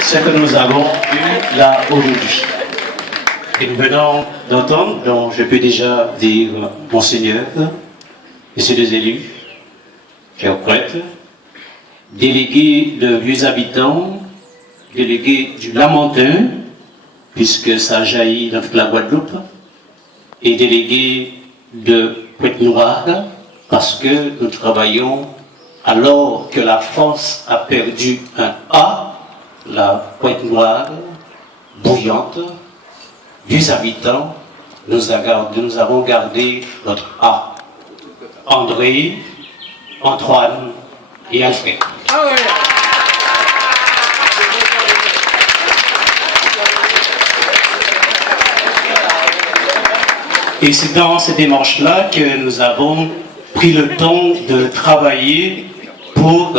ce que nous avons eu là aujourd'hui. Et nous venons d'entendre, dont je peux déjà dire Monseigneur, Messieurs les élus, chers prêtres, délégués de vieux habitants, délégués du Lamentin, puisque ça jaillit dans toute la Guadeloupe, et délégués de Pointe-Noire, parce que nous travaillons alors que la France a perdu un A, la Pointe-Noire, bouillante, vieux habitants, nous avons gardé notre A. André, Antoine et Alfred. Ah ouais. Et c'est dans cette démarche-là que nous avons pris le temps de travailler pour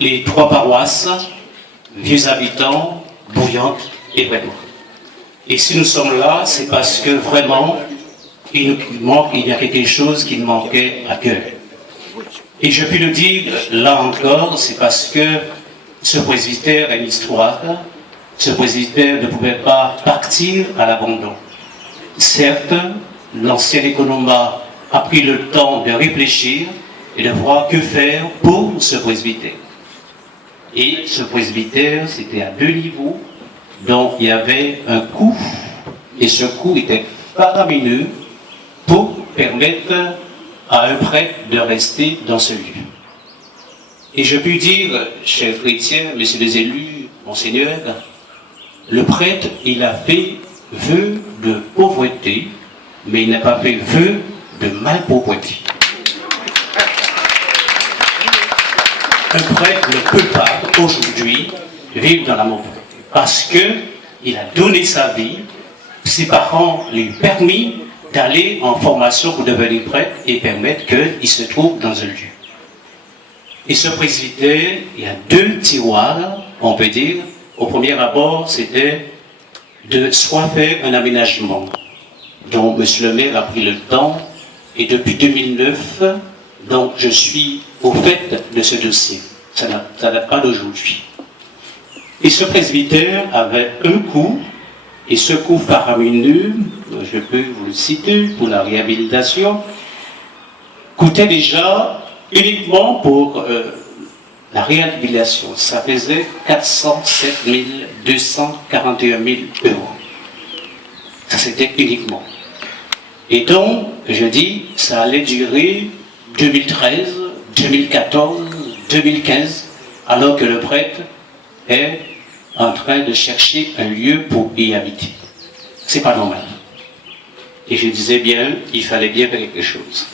les 3 paroisses, vieux habitants, bouillante et Pointe-Noire. Et si nous sommes là, c'est parce que vraiment, il y a quelque chose qui nous manquait à cœur. Et je puis le dire là encore, c'est parce que ce presbytère a une histoire. Ce presbytère ne pouvait pas partir à l'abandon. Certes, l'ancien économa a pris le temps de réfléchir et de voir que faire pour ce presbytère. Et ce presbytère, c'était à 2 niveaux, donc il y avait un coût, et ce coût était faramineux pour permettre à un prêtre de rester dans ce lieu. Et je puis dire, chers chrétiens, messieurs les élus, Monseigneur, le prêtre, il a fait vœu de pauvreté, mais il n'a pas fait vœu de malpauvreté. Un prêtre ne peut pas, aujourd'hui, vivre dans la pauvreté, parce qu'il a donné sa vie, ses parents lui ont permis d'aller en formation pour devenir prêtre et permettre qu'il se trouve dans un lieu. Et ce presbytère, il y a 2 tiroirs, on peut dire. Au premier abord, c'était de soit faire un aménagement dont M. le maire a pris le temps, et depuis 2009, donc je suis au fait de ce dossier. Ça date pas d'aujourd'hui. Et ce presbytère avait un coût, et ce coût faramineux, je peux vous le citer, pour la réhabilitation, coûtait déjà uniquement pour la réhabilitation. Ça faisait 407 241 000 €. Ça c'était uniquement. Et donc, je dis, ça allait durer 2013, 2014, 2015, alors que le prêtre est en train de chercher un lieu pour y habiter. C'est pas normal. Et je disais bien, il fallait bien faire quelque chose.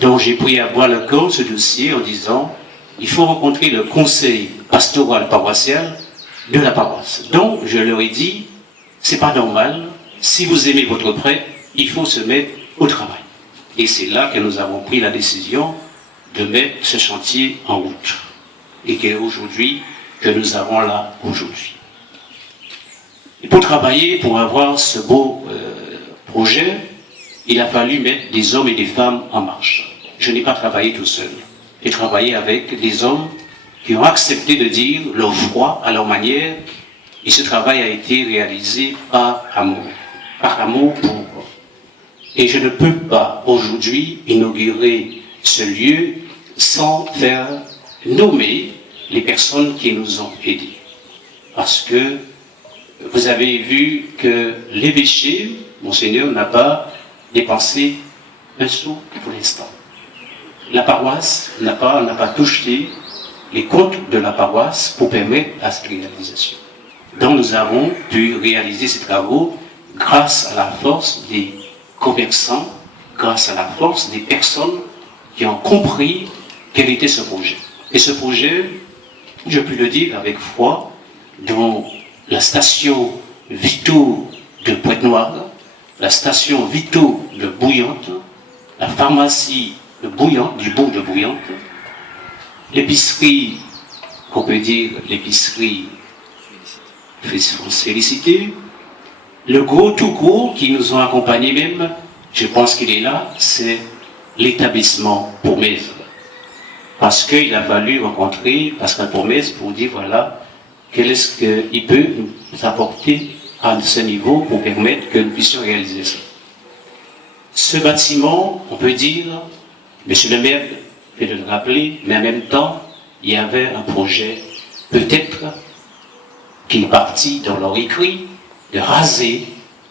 Donc j'ai pris à bras le corps ce dossier en disant, il faut rencontrer le conseil pastoral paroissial de la paroisse. Donc je leur ai dit, c'est pas normal, si vous aimez votre prêtre, il faut se mettre au travail. Et c'est là que nous avons pris la décision de mettre ce chantier en route. Et qu'aujourd'hui, que nous avons là aujourd'hui. Et pour travailler, pour avoir ce beau projet, il a fallu mettre des hommes et des femmes en marche. Je n'ai pas travaillé tout seul. J'ai travaillé avec des hommes qui ont accepté de dire leur foi à leur manière, et ce travail a été réalisé par amour pour eux. Et je ne peux pas aujourd'hui inaugurer ce lieu sans faire nommer les personnes qui nous ont aidés. Parce que vous avez vu que l'évêché, Monseigneur, n'a pas dépensé un sou pour l'instant. La paroisse n'a pas touché les comptes de la paroisse pour permettre à cette réalisation. Donc nous avons pu réaliser ces travaux grâce à la force des commerçants, grâce à la force des personnes qui ont compris quel était ce projet. Et ce projet, je puis le dire avec foi, dont la station Vito de Pointe-Noire, la station Vito de Bouillante, la pharmacie de Bouillante, du bourg de Bouillante, l'épicerie, qu'on peut dire l'épicerie Félicité, le gros tout gros qui nous ont accompagnés même, je pense qu'il est là, c'est l'établissement Pomèze. Parce qu'il a fallu rencontrer Pascal Pomèze pour dire voilà, quel est-ce qu'il peut nous apporter à ce niveau pour permettre que nous puissions réaliser ça. Ce bâtiment, on peut dire, monsieur le maire peut le rappeler, mais en même temps, il y avait un projet, peut-être, qui est parti dans leur écrit, de raser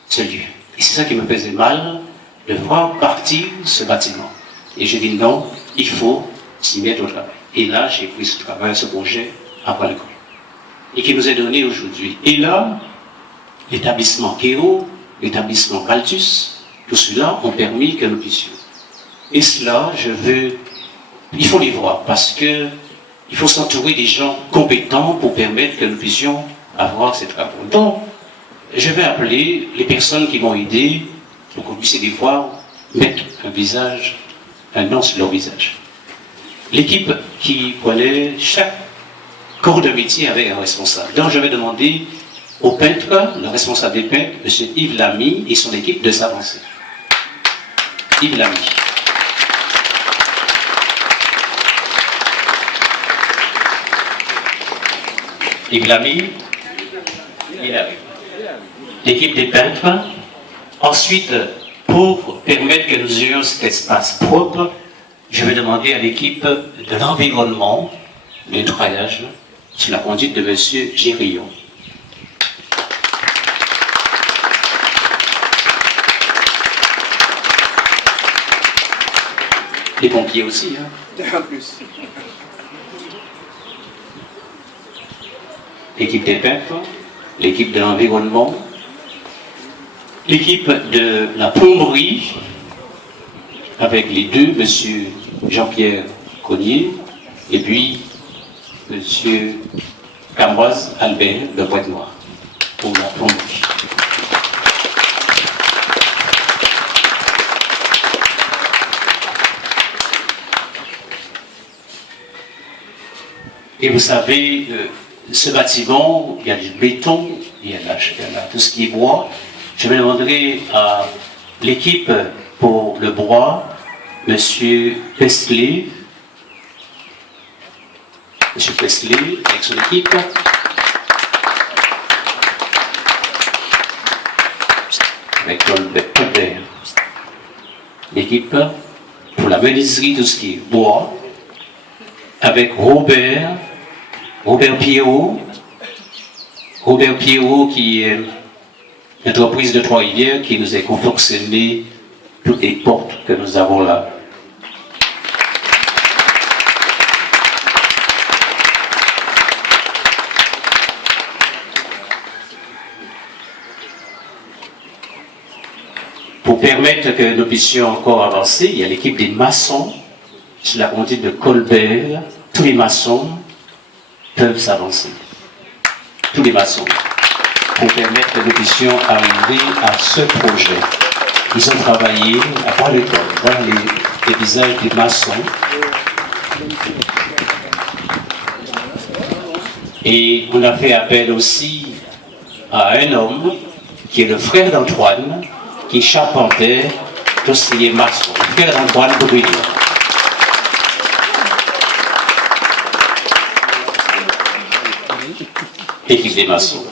ce lieu. Et c'est ça qui me faisait mal, de voir partir ce bâtiment. Et j'ai dit non, il faut s'y mettre au travail. Et là, j'ai pris ce travail, ce projet, après le coup. Et qui nous est donné aujourd'hui. Et là, l'établissement Kéo, l'établissement Baltus, tout cela ont permis que nous puissions. Et cela, il faut les voir, parce que il faut s'entourer des gens compétents pour permettre que nous puissions avoir ces travaux. Donc, je vais appeler les personnes qui m'ont aidé pour qu'on puisse les voir, mettre un nom sur leur visage. L'équipe qui prenait chaque corps de métier avec un responsable. Donc, je vais demander au peintre, le responsable des peintres, M. Yves Lamy, et son équipe de s'avancer. Yves Lamy. Yves Lamy. L'équipe des peintres. Ensuite, pour permettre que nous ayons cet espace propre, je vais demander à l'équipe de l'environnement, le nettoyage, sous la conduite de M. Gérillon. Les pompiers aussi, hein. En plus. L'équipe des peintres, l'équipe de l'environnement, l'équipe de la plomberie, avec les deux, M. Jean-Pierre Cognier, et puis M. Camoise Albert de Pointe-Noire, pour la plomberie. Et vous savez, ce bâtiment, il y a du béton, il y a tout ce qui est bois. Je me demanderai à l'équipe pour le bois, M. Pesley, avec son équipe. Avec Colbert. L'équipe pour la menuiserie, tout ce qui est bois. Avec Robert Pierrot qui est une entreprise de Trois-Rivières qui nous a confectionné toutes les portes que nous avons là. Pour permettre que nous puissions encore avancer, il y a l'équipe des maçons, sous la conduite de Colbert. Tous les maçons peuvent s'avancer. Tous les maçons. Pour permettre que nous puissions arriver à ce projet. Ils ont travaillé à part l'école, dans les visages des maçons. Et on a fait appel aussi à un homme qui est le frère d'Antoine, qui charpentait tout ce qui est maçon. Le frère d'Antoine Boudouillon. Équipe des maçons.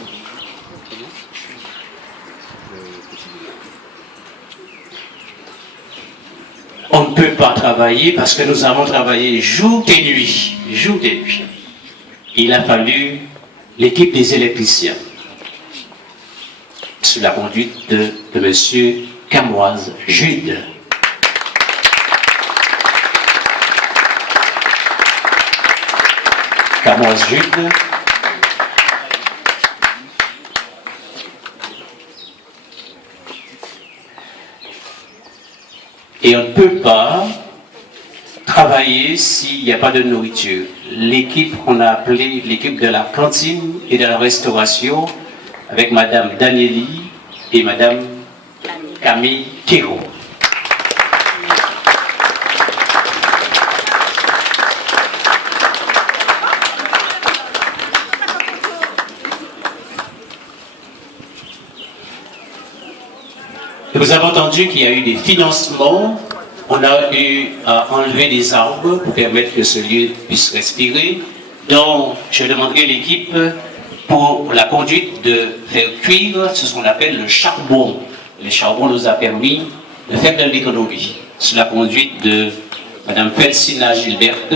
On ne peut pas travailler parce que nous avons travaillé jour et nuit. Jour et nuit. Il a fallu l'équipe des électriciens, sous la conduite de M. Camoise Jude. Camoise Jude. Et on ne peut pas travailler s'il n'y a pas de nourriture. L'équipe qu'on a appelée l'équipe de la cantine et de la restauration, avec Madame Danieli et Madame Camille Thérault. Vous avez entendu qu'il y a eu des financements. On a eu à enlever des arbres pour permettre que ce lieu puisse respirer. Donc, je demanderai à l'équipe pour la conduite de faire cuire ce qu'on appelle le charbon. Le charbon nous a permis de faire de l'économie. Sous la conduite de Mme Felsina Gilberte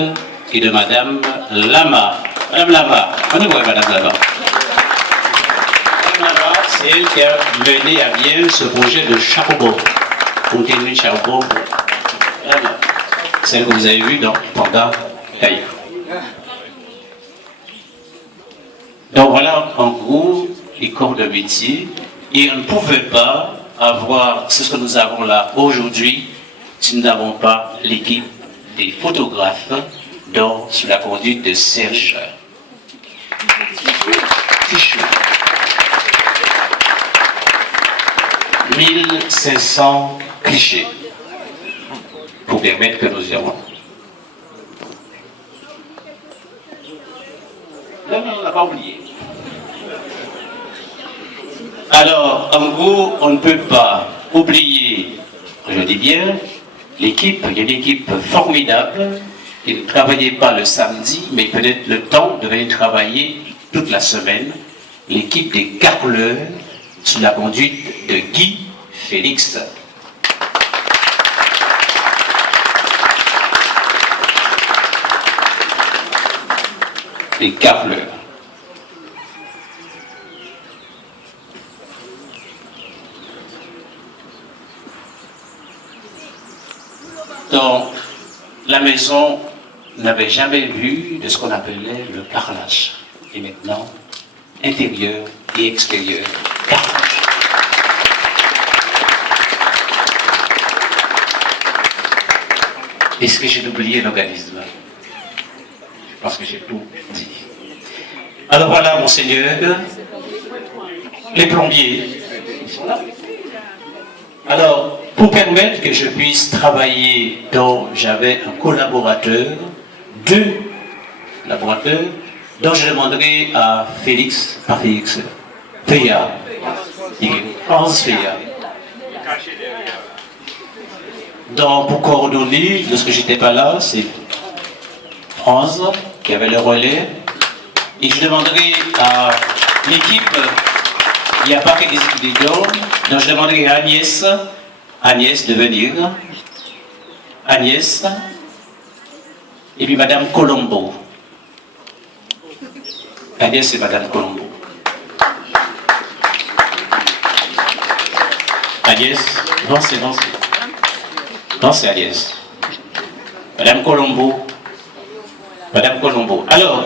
et de Mme Lama. Mme Lama, on est où Mme Lama? Mme Lama, c'est elle qui a mené à bien ce projet de charbon. Contenu de charbon. Celle que vous avez vue dans Panda d'ailleurs. Donc voilà en gros les corps de métier. Et on ne pouvait pas avoir ce que nous avons là aujourd'hui si nous n'avons pas l'équipe des photographes sous la conduite de Serge Tichou. 1500 clichés pour permettre que nous irons. Non, on n'a pas oublié. Alors, en gros, on ne peut pas oublier, je dis bien, l'équipe. Il y a une équipe formidable qui ne travaillait pas le samedi, mais peut-être le temps de venir travailler toute la semaine. L'équipe des carleurs sous la conduite de Guy Félix. Les carleurs. Donc, la maison n'avait jamais vu de ce qu'on appelait le carrelage. Et maintenant, intérieur et extérieur, carrelage. Est-ce que j'ai oublié l'organisme? Je pense que j'ai tout dit. Alors voilà, monseigneur, les plombiers. Alors, pour permettre que je puisse travailler, dont j'avais un collaborateur, 2 collaborateurs, dont je demanderai à Félix, Féa, France Féa. Donc, pour coordonner, lorsque j'étais pas là, c'est France qui avait le relais. Et je demanderai à l'équipe, il n'y a pas que des étudiants, donc je demanderai à Agnès de venir. Agnès. Et puis Madame Colombo. Agnès et Madame Colombo. Agnès, non, c'est Agnès. Madame Colombo. Madame Colombo. Alors,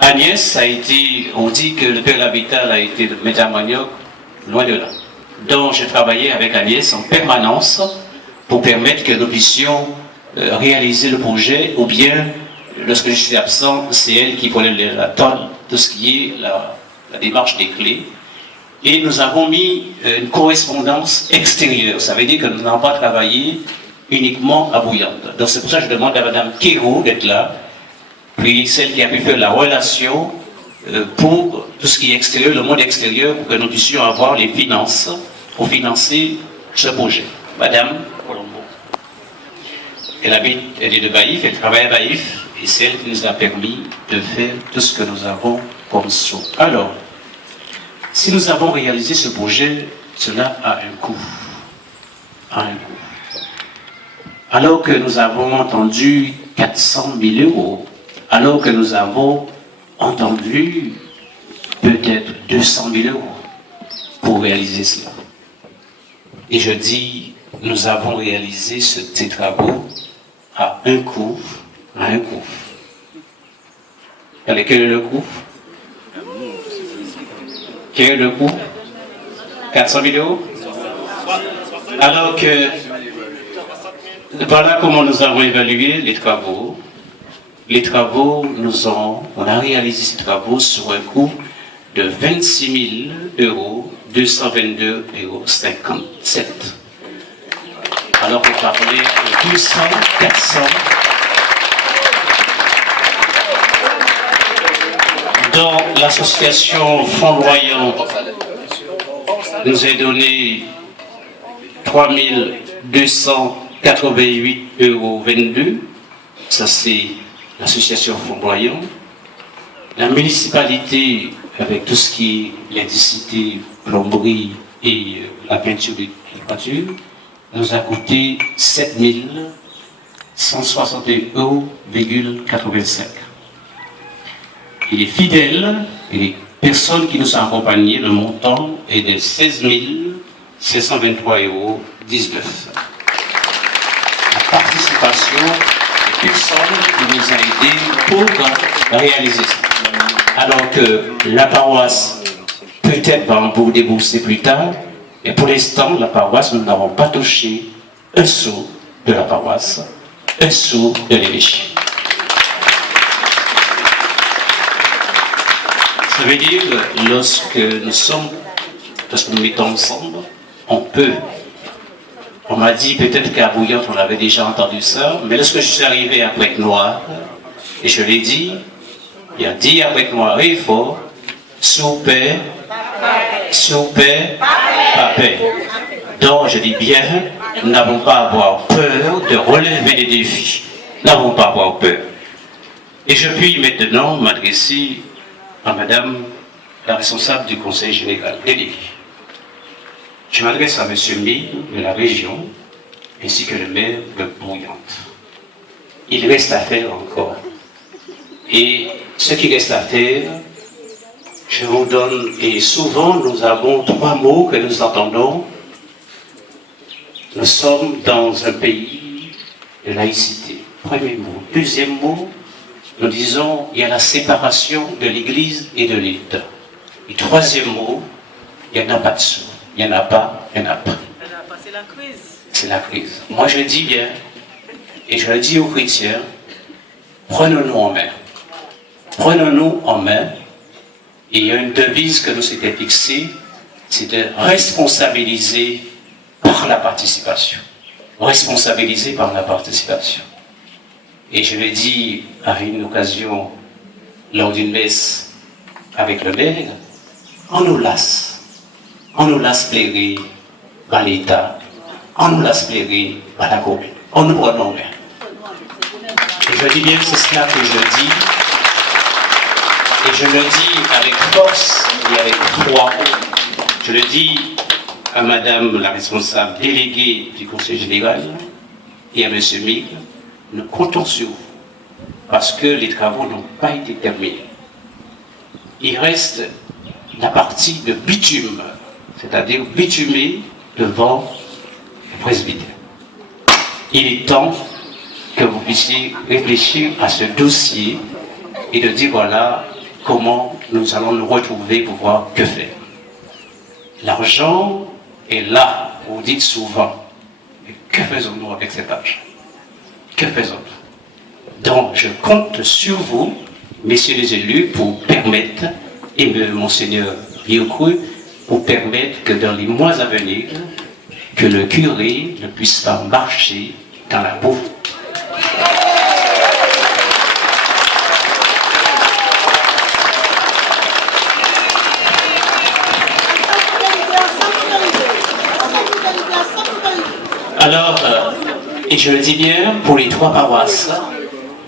Agnès a été, on dit que le père Lavital a été le maître à manioc, loin de là. Donc, j'ai travaillé avec Agnès en permanence pour permettre que nous puissions réaliser le projet, ou bien, lorsque je suis absent, c'est elle qui prenait la tonne de ce qui est la démarche des clés. Et nous avons mis une correspondance extérieure. Ça veut dire que nous n'avons pas travaillé uniquement à Bouillante. Donc, c'est pour ça que je demande à Mme Kéro d'être là, puis celle qui a pu faire la relation pour tout ce qui est extérieur, le monde extérieur, pour que nous puissions avoir les finances pour financer ce projet. Madame Colombo. Elle est de Baïf, elle travaille à Baïf, et c'est elle qui nous a permis de faire tout ce que nous avons comme saut. Alors, si nous avons réalisé ce projet, cela a un coût. Alors que nous avons entendu 400 000 euros, alors que nous avons entendu peut-être 200 000 euros pour réaliser cela. Et je dis, nous avons réalisé ces travaux à un coût. Quel est le coût? Quel est le coût? 400 000 euros? Alors que, voilà comment nous avons évalué les travaux. Les travaux, on a réalisé ces travaux sur un coût de 26 222,57 €. Alors vous parlez de 200, 400. Dans l'association Flamboyant nous a donné 3 288,22 €. Ça c'est l'association Flamboyant. La municipalité, avec tout ce qui est l'électricité, plomberie et la peinture des toitures, nous a coûté 7 161,85 €. Et les fidèles et les personnes qui nous ont accompagnés, le montant est de 16 723,19 €. La participation des personnes qui nous a aidés pour réaliser ça. Alors que la paroisse peut-être va en débourser plus tard, et pour l'instant, la paroisse, nous n'avons pas touché un sou de la paroisse, un sou de l'évêché. Ça veut dire que lorsque nous mettons ensemble, on m'a dit peut-être qu'à Bouillante on avait déjà entendu ça, mais lorsque je suis arrivé à Pointe-Noire, et je l'ai dit, il a dit à Pointe-Noire et fort, souper, pape. Donc je dis bien, nous n'avons pas à avoir peur de relever des défis. Nous n'avons pas à avoir peur. Et je puis maintenant m'adresser à Madame la responsable du Conseil général délégué. Je m'adresse à Monsieur Mille de la région, ainsi que le maire de Bouillante. Il reste à faire encore. Et ce qui reste à faire, je vous donne, et souvent nous avons 3 mots que nous entendons. Nous sommes dans un pays de laïcité. Premier mot. Deuxième mot, nous disons il y a la séparation de l'Église et de l'État. Et troisième mot, il n'y en a pas de sous. Il n'y en a pas, il n'y en a pas. C'est la crise. C'est la crise. Moi je le dis bien, et je le dis aux chrétiens, prenons-nous en main. Prenons-nous en main. Et il y a une devise que nous s'était fixée, c'est de responsabiliser par la participation. Responsabiliser par la participation. Et je l'ai dit à une occasion, lors d'une messe avec le maire, on nous lasse plairer par l'État, on nous lasse plairer par la commune. On nous prend en main. Et je dis bien, c'est cela que je dis. Et je le dis avec force et avec foi. Je le dis à Madame la responsable déléguée du Conseil général et à Monsieur Mig, nous comptons sur vous parce que les travaux n'ont pas été terminés. Il reste la partie de bitume, c'est-à-dire bitumer devant le presbytère. Il est temps que vous puissiez réfléchir à ce dossier et de dire voilà comment nous allons nous retrouver pour voir que faire. L'argent est là, vous dites souvent, mais que faisons-nous avec cet argent? Que faisons-nous? Donc je compte sur vous, messieurs les élus, pour permettre, et Monseigneur Biocru, pour permettre que dans les mois à venir, que le curé ne puisse pas marcher dans la boue. Alors, et je le dis bien, pour les 3 paroisses,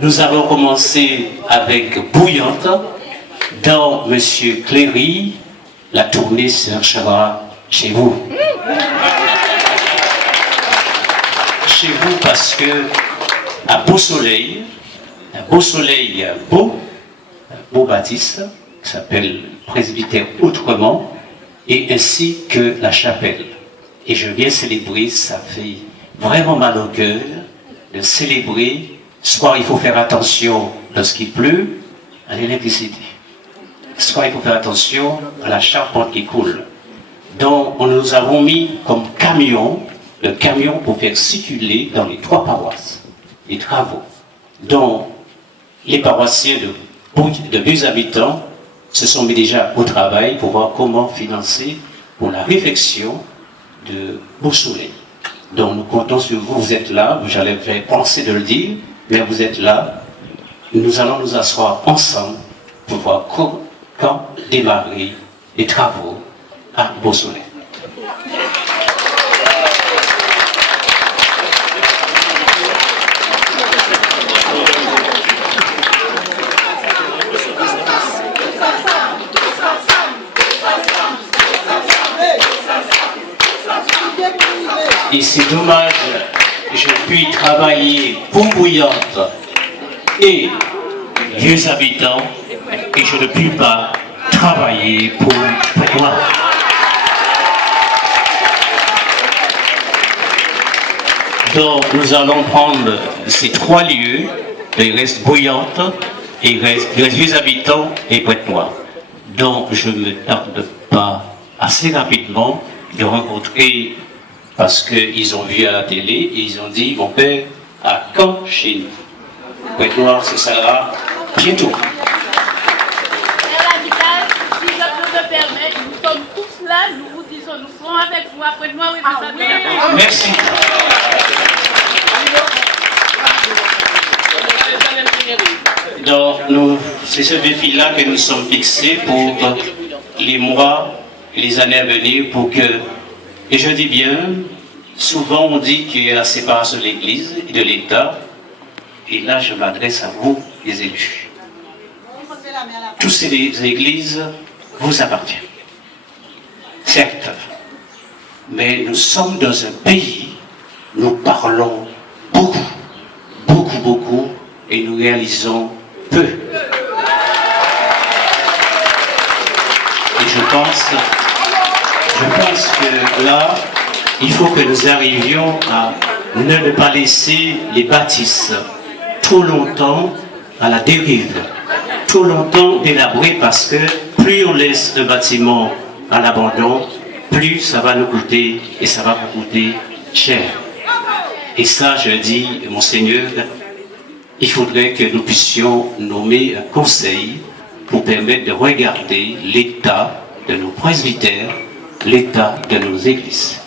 nous avons commencé avec Bouillante, dans M. Cléry, la tournée cherchera chez vous. Chez vous parce que à Beau Soleil, il y a un beau baptiste, qui s'appelle Presbytère Autrement, et ainsi que la chapelle. Et je viens célébrer, ça fait vraiment mal au cœur de célébrer. Soit il faut faire attention lorsqu'il pleut à l'électricité. Soit il faut faire attention à la charpente qui coule. Donc nous avons mis comme camion, le camion pour faire circuler dans les 3 paroisses les travaux. Donc les paroissiens de Buts Habitants se sont mis déjà au travail pour voir comment financer pour la réflexion de Beau Soleil. Donc nous comptons sur vous, vous êtes là, j'avais pensé de le dire, mais vous êtes là. Nous allons nous asseoir ensemble pour voir quand démarrer les travaux à Beau Soleil. Et c'est dommage, je puis travailler pour Bouillante et vieux habitants, et je ne puis pas travailler pour moi. Donc nous allons prendre ces 3 lieux, il reste Bouillante, et il reste vieux habitants et Pointe-Noire. Donc je ne me tarde pas assez rapidement de rencontrer, parce qu'ils ont vu à la télé et ils ont dit, mon père, à quand chez nous? Pointe-Noire, ce sera bientôt. Père l'habitat, si je peux me permettre, nous sommes tous là, nous vous disons, nous serons avec vous après moi. Oui. Merci. Donc, c'est ce défi-là que nous sommes fixés pour les mois et les années à venir pour que, et je dis bien, souvent on dit qu'il y a la séparation de l'Église et de l'État, et là je m'adresse à vous, les élus. Toutes ces églises vous appartiennent. Certes, mais nous sommes dans un pays, nous parlons beaucoup, beaucoup, beaucoup, et nous réalisons peu. Et je pense que là, il faut que nous arrivions à ne pas laisser les bâtisses trop longtemps à la dérive, trop longtemps délabrées, parce que plus on laisse le bâtiment à l'abandon, plus ça va nous coûter, et ça va vous coûter cher. Et ça, je dis, Monseigneur, il faudrait que nous puissions nommer un conseil pour permettre de regarder l'état de nos presbytères, l'état de nos églises.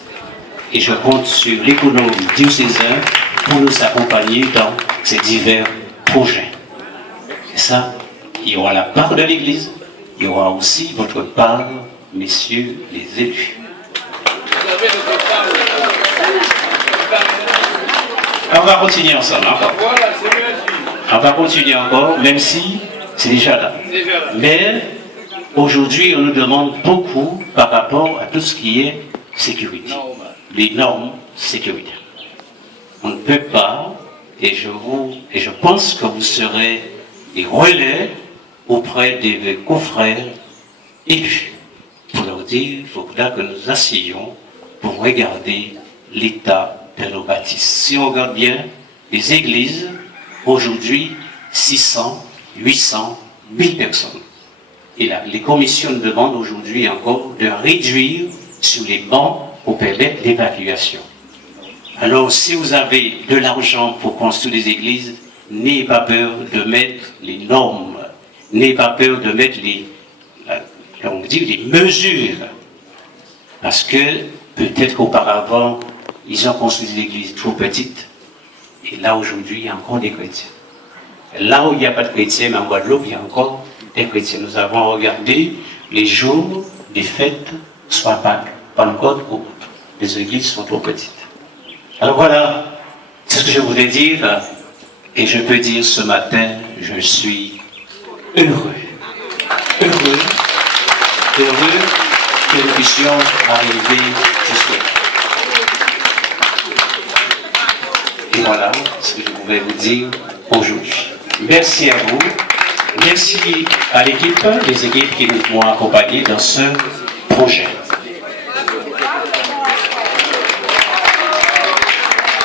Et je compte sur l'économie diocésaine pour nous accompagner dans ces divers projets. Et ça, il y aura la part de l'Église, il y aura aussi votre part, messieurs les élus. On va continuer ensemble encore. On va continuer encore, même si c'est déjà là. Mais aujourd'hui, on nous demande beaucoup par rapport à tout ce qui est sécurité. Les normes sécuritaires. On ne peut pas, et je pense que vous serez des relais auprès des confrères élus pour leur dire, il faudra que nous assions pour regarder l'état de nos bâtisses. Si on regarde bien, les églises, aujourd'hui, 600, 800, 1000 personnes. Et là, les commissions nous demandent aujourd'hui encore de réduire sur les bancs pour permettre l'évacuation. Alors, si vous avez de l'argent pour construire des églises, n'ayez pas peur de mettre les normes, n'ayez pas peur de mettre les mesures. Parce que peut-être qu'auparavant, ils ont construit des églises trop petites. Et là, aujourd'hui, il y a encore des chrétiens. Là où il n'y a pas de chrétiens, mais en Guadeloupe, il y a encore des chrétiens. Nous avons regardé les jours des fêtes, soit Pâques, Pentecôte ou autre. Les églises sont trop petites. Alors voilà, c'est ce que je voulais dire. Et je peux dire ce matin, je suis heureux. Heureux que nous puissions arriver jusque-là. Et voilà ce que je pouvais vous dire aujourd'hui. Merci à vous. Merci à l'équipe, les équipes qui m'ont accompagné dans ce projet.